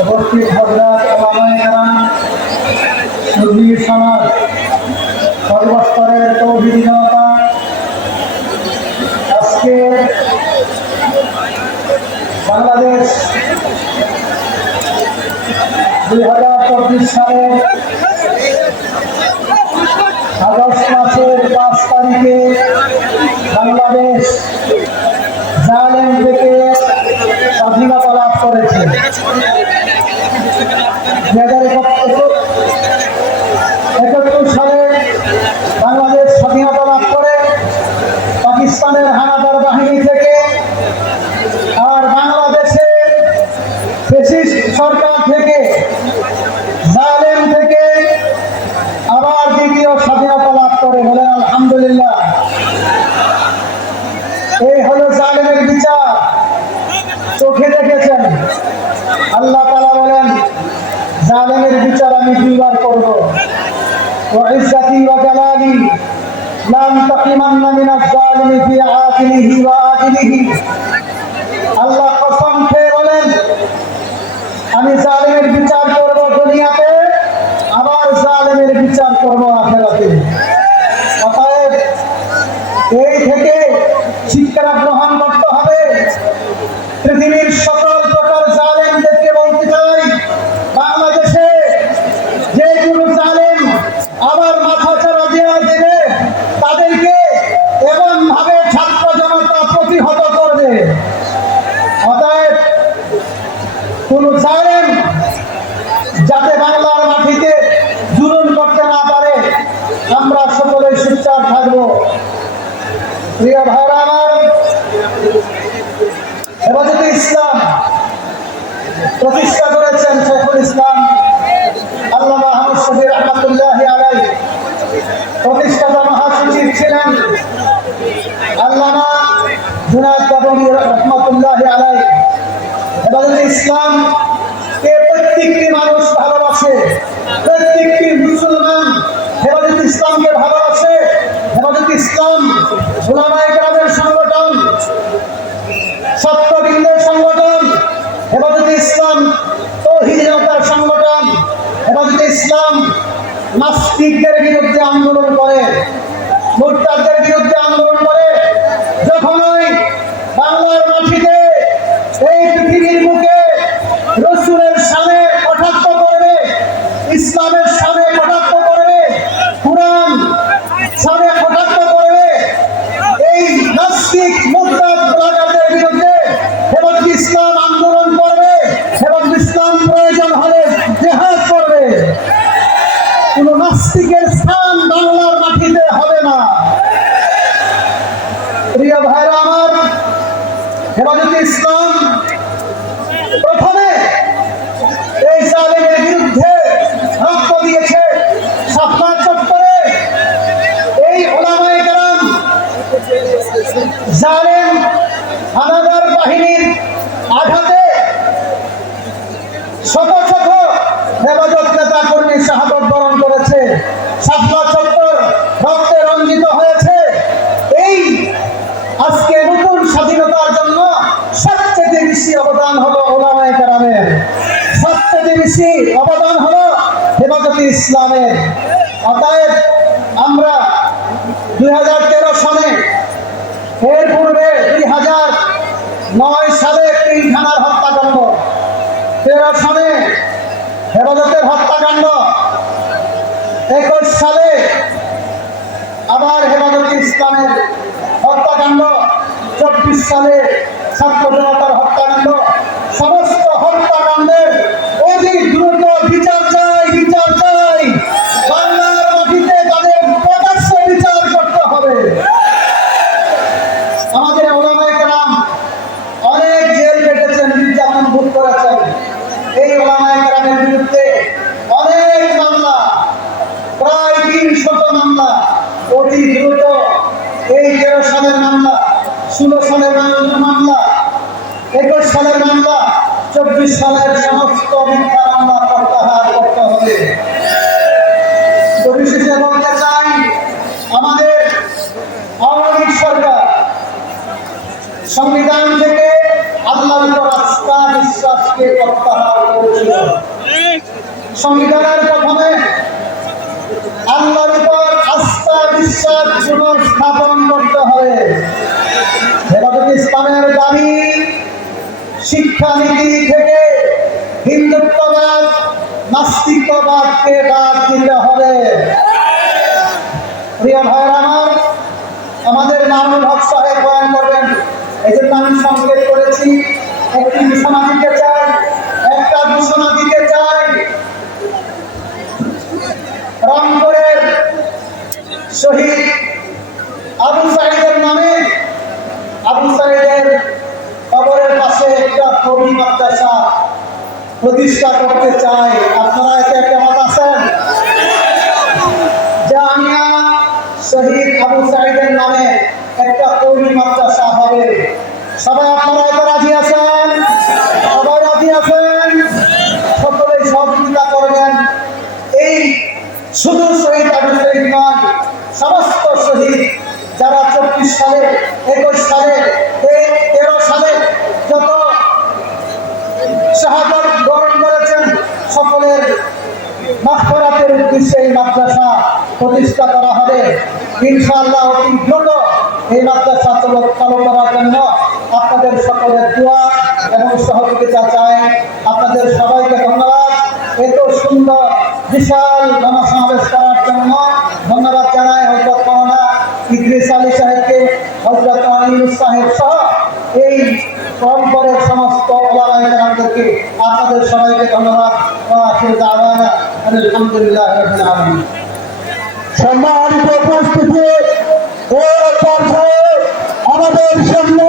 উপস্থিত হযরত ওলামায়ে কেরাম, সুন্নি সমাজ, সর্বস্তরের তৌহিদি জনতা, আজকে বাংলাদেশ 2024 সালের আগস্ট মাসের 5 তারিখে বাংলাদেশ জালেম থেকে স্বাধীনতা লাভ করেছে। 2071 সালে বাংলাদেশ স্বাধীনতা লাভ করে পাকিস্তানের হানাদার বাহিনী থেকে আর বাংলাদেশে ফ্যাসিস্ট সরকার থেকে, জালেম থেকে আবার দ্বিতীয় স্বাধীনতা লাভ করে। বলেন আলহামদুলিল্লাহ। এই হলো জালেমের বিচার, চোখে দেখেছেন। আল্লাহ তাআলা বলেন, জালেমের বিচার আমি দুইবার করব। ওয়া ইজ্জতি ওয়া জালালি লাম তাকিমান্না মিনাজ জালিমি ফি আখিরিহি ওয়া আখিরিহি। আল্লাহ কসম খেয়ে বলেন, আমি জালেমের বিচার করব দুনিয়াতে, আবার জালেমের বিচার করব আখিরাতে। অতএব এই থেকে শিক্ষা গ্রহণ করতে হবে। পৃথিবীর সকল প্রকার জালেমদেরকে বলতে চাই, বাংলাদেশে যে কোনো জালেম আবার মাথা চাড়া দেওয়া দেবে, তাদেরকে এমন ভাবে ছাত্র জনতা প্রতিহত করবে। অতএব কোন জালেম যাতে বাংলার মাটিতে জুলুম করতে না পারে, আমরা সকলে সোচ্চার থাকবো। প্রিয় ভাইরা আমার, হেফাজতে ইসলাম প্রতিষ্ঠা করেছেন শেখুল ইসলাম আল্লামা আহমদ শফি রাহমাতুল্লাহি আলাইহি। প্রতিষ্ঠাতা মহাসচিব ছিলেন আল্লামা জুনায়েদ কাদরী রাহমাতুল্লাহি আলাইহি। হেফাজতে ইসলাম কে প্রত্যেকটি মানুষ ভালোবাসে, প্রত্যেকটি মুসলমান হেফাজতে ইসলামকে ভালোবাসে। হেফাজতে ইসলাম ওলামায়ে কেরামের সংগঠন, ছাত্রবৃন্দের সংগঠন। হেফাজতে ইসলাম তৌহিদি জনতার সংগঠন। হেফাজতে ইসলাম নাস্তিকদের বিরুদ্ধে আন্দোলন করে, মুরতাদদের বিরুদ্ধে আন্দোলন করে। যখনই বাংলার মাটিতে, এই পৃথিবীর মুখে রাসূলের শানে কটাক্ষ করবে, ইসলামের শানে কটাক্ষ করবে, কুরআন শানে কটাক্ষ করবে, এই নাস্তিক মুরতাদ ব্লাগারদের বিরুদ্ধে হেফাজতে ইসলাম আন্দোলন করবে। হেফাজতে ইসলাম প্রয়োজন হলে জিহাদ করবে। কোন নাস্তিকের স্থান বাংলার মাটিতে হবে না। প্রিয় ভাইরা আমার, হেফাজতে ইসলাম প্রথমে এই জালেমের বিরুদ্ধে রক্ত দিয়েছে। শাপলা চত্বরে এই ওলামায়ে কেরাম জালেম হানাদার বাহিনীর আঘাতে শত শত হেফাজত নেতা কর্মী শাহাদত বরণ করেছে। শাপলা চত্বর রক্তে রঞ্জিত হয়েছে। এই আজকে নতুন স্বাধীনতার জন্য সবচেয়ে বেশি অবদান হলো ওলামায়ে কেরামের, সবচেয়ে বেশি অবদান হলো হেফাজতে ইসলামের। অতএব আমরা 2013 সালে, এর পূর্বে 2009 সালে পিলখানার হত্যাকাণ্ড, 13 সালে হেফাজতের হত্যাকাণ্ড, 21 সালে আবার হেফাজতে ইসলামের হত্যাকাণ্ড, 24 সালে ছাত্র জনতার হত্যাকাণ্ড। সমস্ত হত্যাকাণ্ডের অতি দ্রুত বিচার চাই, বিচার চাই। বাংলার মাটিতে তাদের প্রকাশ্যে বিচার করতে হবে। আমাদের ওলামায়ে কেরাম অনেক জেল কেটেছেন, নির্যাতন ভোগ করেছেন। এই ওলামায়ে কেরামের বিরুদ্ধে অনেক মামলা, প্রায় 300 মামলা। অতি দ্রুত এই 13 সালের মামলা, 16 সালের মামলা, 21 সালের মামলা, 24 সালের সমস্ত মিথ্যা মামলা প্রত্যাহার করতে হবে। পরিশেষে বলতে চাই, আমাদের আওয়ামী লীগ সরকার সংবিধান থেকে আল্লাহর উপর আস্থা বিশ্বাসকে প্রত্যাহার করেছিল। সংবিধানের প্রথমে আল্লাহর উপর আস্থা বিশ্বাস পুনঃস্থাপন করতে হবে। হেফাজত ইসলামের দাবি শিক্ষানীতি থেকে হিন্দুত্ববাদ নাস্তিকবাদকে বাদ দিতে হবে। প্রিয় ভাইয়ের আমার, আমাদের মামুনুল হক সাহেব বয়ান করবেন, এই জন্য আমি সংকেত করেছি। একটি ঘোষণা দিতে চাই, একটা ঘোষণা দিতে চাই। রংপুরের শহীদ আবু সাঈদের নামে, আবু সাঈদের কবরের পাশে একটা কবি মাদ্রাসা প্রতিষ্ঠা করতে চাই। আপনারা এতে কেমন আছেন? জামিয়া শহীদ আবু সাঈদের নামে একটা কবি মাদ্রাসা হবে। সবাই আপনারা এতে রাজি আছেন? সবাই রাজি আছেন? সকলেই সহযোগিতা করবেন। এই শুধু শহীদ আবু সাঈদ নয়, সমস্ত শহীদ যারা 24 সালে, 21 সালে, 13 সালে যত শাহাদাত বরণ করেছেন, সকলের মাগফিরাতের উদ্দেশ্যে এই মাদ্রাসা প্রতিষ্ঠা করা হবে। ইনশাআল্লাহ অতি দ্রুত এই মাদ্রাসা চালু করার জন্য আপনাদের সকলের দোয়া এবং সহযোগিতা চাই। আপনাদের সবাইকে ধন্যবাদ। এত সুন্দর বিশাল জনসমাবেশ করার জন্য ধন্যবাদ জানাই হযরত মাওলানা ইদ্রিস আলী সাহেবকে, হযরত আমিনুস সাহেব সহ এই পরম্পরের সমস্ত ওলামায়ে কেরামদেরকে। আপনাদের সবাইকে ধন্যবাদ। আখির দাওয়ানা আলহামদুলিল্লাহি রাব্বিল আলামিন। সম্মানিত উপস্থিতি, ও পর্যায়ে আমাদের সামনে